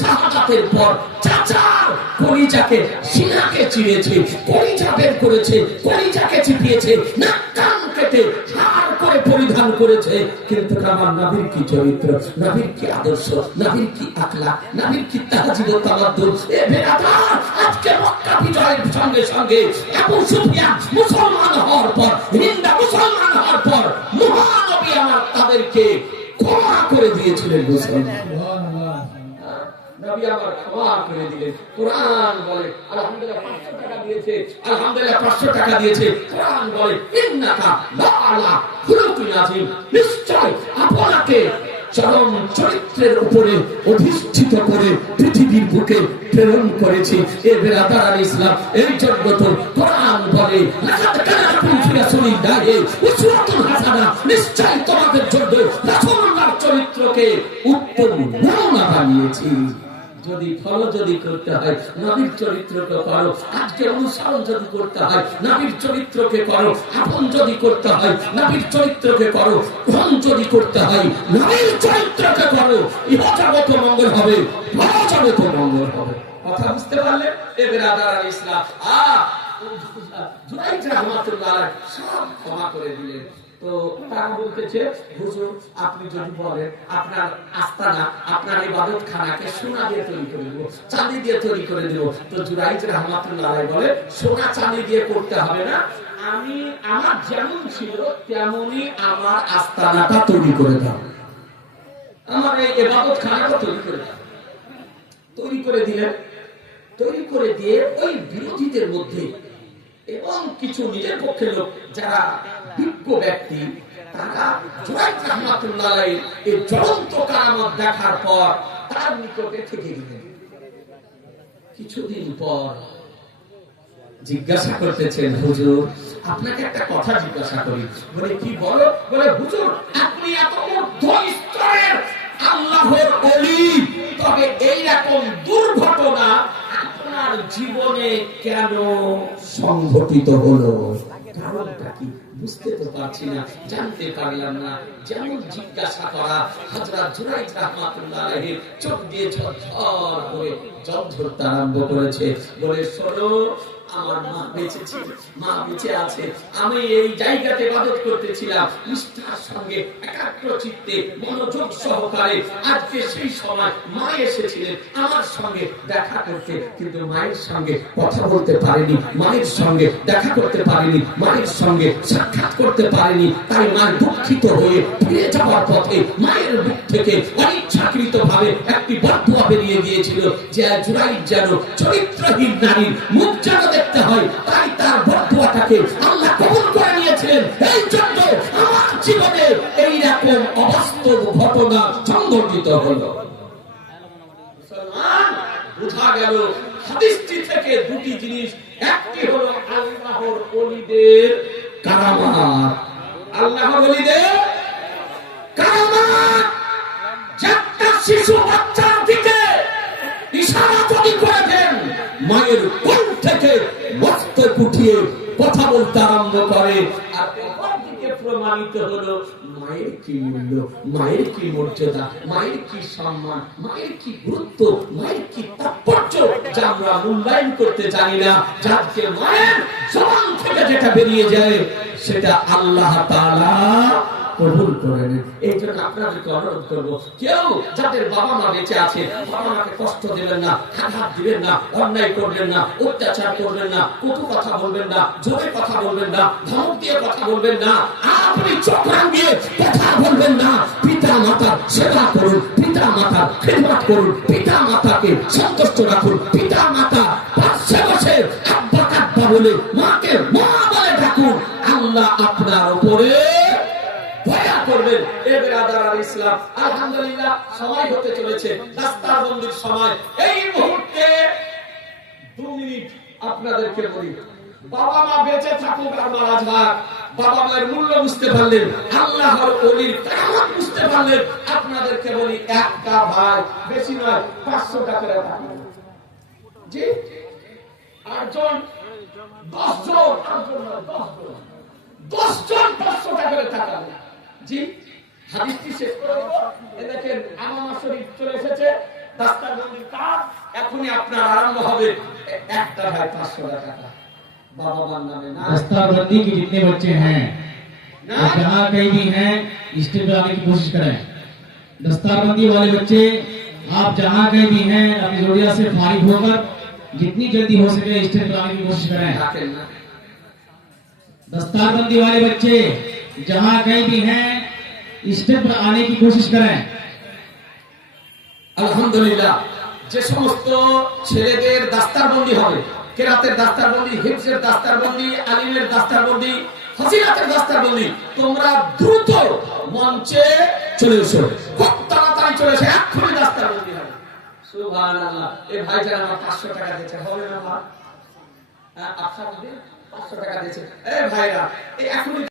শাহাদাতের পর চাচার কলিজাকে সিনাকে চিরেছে, কলিজা বের করেছে, কলিজাকে চিপিয়েছে, নাক কান কেটে হাড় করে পরিধান করেছে। কিন্তু আমার নবীর কি চরিত্র, নবীর কি আদর্শ, নবীর কি আখলাক, নবীর কি তাহজিব ও তামাদ্দুন। এ বেরাদার, আজকে মক্কা বিজয়ের সঙ্গে সঙ্গে আবু সুফিয়ান মুসলমান হওয়ার পর, হিন্দা মুসলমান হওয়ার পর মহানবী আমার তাদেরকে ক্ষমা করে দিয়েছিলেন। সুবহানাল্লাহ, নবী আমার ক্ষমা করে দিলেন। কোরআন বলে আলহামদুলিল্লাহ 500 টাকা দিয়েছে, আলহামদুলিল্লাহ 500 টাকা দিয়েছে। কোরআন বলে ইন্নাকা লাআলা খুলুকুন আযীম, নিশ্চয় আপনাকে চরম চরিত্রের উপরে অধিষ্ঠিত করে পৃথিবীর বুকে প্রেরণ করেছি। এ বেরাদার ইসলাম, এই জন্য তো কোরআন বলে লাকাদ কানা লাকুম ফি রাসূলিল্লাহি উসওয়াতুন হাসানাহ, নিশ্চয় তোমাদের জন্য রাসূলুল্লাহর চরিত্রকে উত্তম নমুনা বানিয়েছি। যদি ফলো যদি করতে হয় নবীর চরিত্রকে করো, আজকে অনুসরণ যদি করতে হয় নবীর চরিত্রকে করো, আপন যদি করতে হয় নবীর চরিত্রকে করো, গ্রহণ যদি করতে হয় নবীর চরিত্রকে করো, ইহজগত মঙ্গল হবে, পরজগত মঙ্গল হবে। কথা বুঝতে পারলে? এ বেরাদার ইসলাম জুনাইদ রাহমাতুল্লাহ সব ক্ষমা করে দিলেন। তো তারা বলতেছে হুজুর আপনি যদি বলেন আপনার আস্তানা, আপনার ইবাদতখানাকে সোনা দিয়ে তৈরি করে দেব, চাঁদি দিয়ে তৈরি করে দেব। তো জুনাইদ রাহমাতুল্লাহ বলে সোনা চাঁদি দিয়ে করতে হবে না, আমি আমার যেমন ছিল তেমনই আমার আস্তানাটা তৈরি করে দাও, আমার এই ইবাদতখানাটা তৈরি করে দাও। তৈরি করে দিলেন। তৈরি করে দিয়ে ওই বিরোধীদের মধ্যে এবং কিছু নিজের পক্ষের লোক যারা বিজ্ঞ ব্যক্তি, তারা জুনাইদ রাহমাতুল্লাহ এই জ্বলন্ত কারামত দেখার পর তার নিকটে থেকে গেলেন। কিছুদিন পর জিজ্ঞাসা করতেছেন হুজুর আপনাকে একটা কথা জিজ্ঞাসা করি। বলে কি বলো? বলে হুজুর আপনি এত ঊর্ধ্ব স্তরের আল্লাহর ওলি, তবে এইরকম দুর্ঘটনা আপনার জীবনে কেন সংঘটিত হলো? কারণটা কি বুঝতে তো পারছি না, জানতে পারলাম না। যেমন জিজ্ঞাসা করা, হযরত জুনাইদ রাহমাতুল্লাহ আলাইহির চোখ দিয়ে ঝরঝর করে জল ঝরতে আরম্ভ করেছে। বলে শোনো, আমার মা বেঁচে ছিল, মা বেঁচে আছে, আমি এই জায়গাতে ইবাদত করতেছিলাম নিষ্ঠার সঙ্গে, একাগ্র চিত্তে, মনোযোগ সহকারে। আজকে সেই সময় মা এসেছিলেন আমার সঙ্গে দেখা করতে, কিন্তু মায়ের সঙ্গে কথা বলতে পারিনি, মায়ের সঙ্গে দেখা করতে পারিনি, মায়ের সঙ্গে সাক্ষাৎ করতে পারিনি। তাই মা দুঃখিত হয়ে ফিরে যাওয়ার পথে মায়ের মুখ থেকে অনিচ্ছাকৃত ভাবে একটি বদদুয়া বেরিয়ে গিয়েছিল যে জুনাইদ যেন চরিত্রহীন নারীর মুখ যেন দেখতে হয়, তাই তার বদদুয়াটাকে আল্লাহ কবুল করে নিয়েছিলেন। এই জন্য আমার জীবনে এইরকম অবাস্তব ঘটনা সংঘটিত হলো। মুসলমান, বোঝা গেল হাদিসটি থেকে দুটি জিনিস, একটি হলো আল্লাহর ওলিদের কারামাত, আল্লাহর ওলিদের কারামাত। একটা শিশু বাচ্চার দিকে ইশারা যদি করে দেন, মায়ের কোল থেকে মস্তক উঠিয়ে কথা বলতে আরম্ভ করে। আর দিকে প্রমাণিত হলো মায়ের কি মূল্য, মায়ের কি মর্যাদা, মায়ের কি সম্মান, মায়ের কি গুরুত্ব, মায়ের কি তাৎপর্য, যা আমরা মূল্যায়ন করতে জানি না। যাকে মায়ের জবান থেকে যেটা বেরিয়ে যায় সেটা আল্লাহ তাআলা কবুল করে নেন। এই জন্য আপনাদেরকে অনুরোধ করবো, কেউ যাদের বাবা মা বেঁচে আছে, বাবা মাকে কষ্ট দিবেন না, আঘাত দিবেন না, অন্যায় করবেন না, অত্যাচার করবেন না, কটু কথা বলবেন না, জোরে কথা বলবেন না, ধমক দিয়ে কথা বলবেন না, আপনি চোখ রাঙিয়ে কথা বলবেন না। পিতা মাতার সেবা করুন, পিতা মাতার খেদমত করুন, পিতা মাতাকে সন্তুষ্ট রাখুন। পিতা মাতা পাশে বসে আব্বা কাব্বা বলে, মাকে মা বলে ডাকুন। আল্লাহ আপনার উপরে দয়া করবেন। এ বেরাদার ইসলাম, আলহামদুলিল্লাহ সময় হতে চলেছে, রাস্তার বন্দির সময়। এই মুহূর্তে 2 মিনিট আপনাদেরকে বলি, বাবা মা বেঁচে থাকুক আর মারা যাক, বাবা মায়ের মূল্য বুঝতে পারলেন, আল্লাহর ওলির কারামত বুঝতে পারলেন। আপনাদেরকে বলি, একটা ভাই, বেশি নয়, 500 টাকা রাখুন। জি 8 জন, 10 জন, 10 জন 500 টাকা টাকা। জি হাদিসটি শেষ করে দেব। দেখেন আমামা শরীফ চলে এসেছে, দাস্তারবন্দির কাজ এখনই আপনার আরম্ভ হবে। একটা ভাই 500 টাকা बाबा मानना में ना दस्तारबंदी के जितने बच्चे हैं वो जहाँ कहीं भी हैं स्टेज पर आने की कोशिश करें। दस्तारबंदी वाले बच्चे आप जहाँ कहीं भी हैं अपनी जोड़िया से फारिग होकर जितनी जल्दी हो सके स्टेज पर आने की कोशिश करें। दस्तारबंदी वाले बच्चे जहाँ कहीं भी हैं स्टेज पर आने की कोशिश करें। আলহামদুলিল্লাহ, যে সমস্ত ছেলেদের দাস্তারবন্দি হবে, কেরাতের দাস্তারবন্দি, হিফজের দাস্তারবন্দি, আলিমের দাস্তারবন্দি, ফজিলাতের দাস্তারবন্দি, তোমরা দ্রুত মঞ্চে চলে এসো, খুব তাড়াতাড়ি চলে এসো, এক্ষুনি দাস্তারবন্দি হবে। সুবহানাল্লাহ। এই ভাইজান আমার 500 টাকা দিয়েছে, হবে না মা? আপনার 500 টাকা দিয়েছে। এই ভাইরা এই এখনই